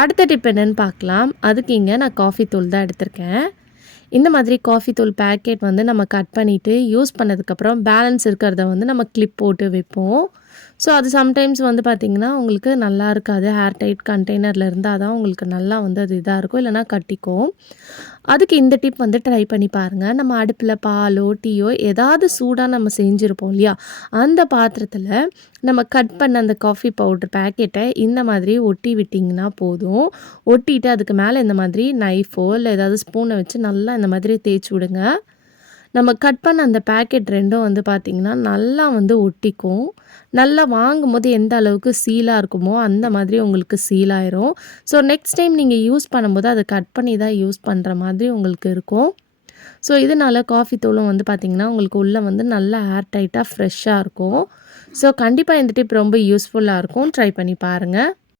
அடுத்த டிப் என்னன்னு பார்க்கலாம். அதுக்கு இங்கே நான் காஃபி தூள் தான் எடுத்திருக்கேன். இந்த மாதிரி காஃபி தூள் பேக்கெட் வந்து நம்ம கட் பண்ணிவிட்டு யூஸ் பண்ணதுக்கப்புறம் பேலன்ஸ் இருக்கிறத வந்து நம்ம கிளிப் போட்டு வைப்போம். ஸோ அது சம்டைம்ஸ் வந்து பார்த்திங்கன்னா உங்களுக்கு நல்லா இருக்காது. ஏர் டைட் கண்டெய்னரில் இருந்தால் தான் உங்களுக்கு நல்லா வந்து அது இதாக இருக்கும், இல்லைனா கட்டிக்கும். அதுக்கு இந்த டிப் வந்து ட்ரை பண்ணி பாருங்கள். நம்ம அடுப்பில் பாலோ டீயோ ஏதாவது சூடாக நம்ம செஞ்சுருப்போம் இல்லையா, அந்த பாத்திரத்தில் நம்ம கட் பண்ண அந்த காஃபி பவுடர் பேக்கெட்டை இந்த மாதிரி ஒட்டி விட்டிங்கன்னா போதும். ஒட்டிட்டு அதுக்கு மேலே இந்த மாதிரி நைஃபோ இல்லை ஏதாவது ஸ்பூனை வச்சு நல்லா இந்த மாதிரி தேய்ச்சி விடுங்க. நம்ம கட் பண்ண அந்த பேக்கெட் ரெண்டும் வந்து பார்த்திங்கன்னா நல்லா வந்து ஒட்டிக்கும். நல்லா வாங்கும்போது எந்த அளவுக்கு சீலாக இருக்குமோ அந்த மாதிரி உங்களுக்கு சீல் ஆயிரும். ஸோ நெக்ஸ்ட் டைம் நீங்கள் யூஸ் பண்ணும்போது அதை கட் பண்ணி தான் யூஸ் பண்ணுற மாதிரி உங்களுக்கு இருக்கும். ஸோ இதனால் காஃபி தூளும் வந்து பார்த்திங்கன்னா உங்களுக்கு உள்ளே வந்து நல்லா ஏர் டைட்டாக ஃப்ரெஷ்ஷாக இருக்கும். ஸோ கண்டிப்பாக இந்த டிப் ரொம்ப யூஸ்ஃபுல்லாக இருக்கும். ட்ரை பண்ணி பாருங்கள்.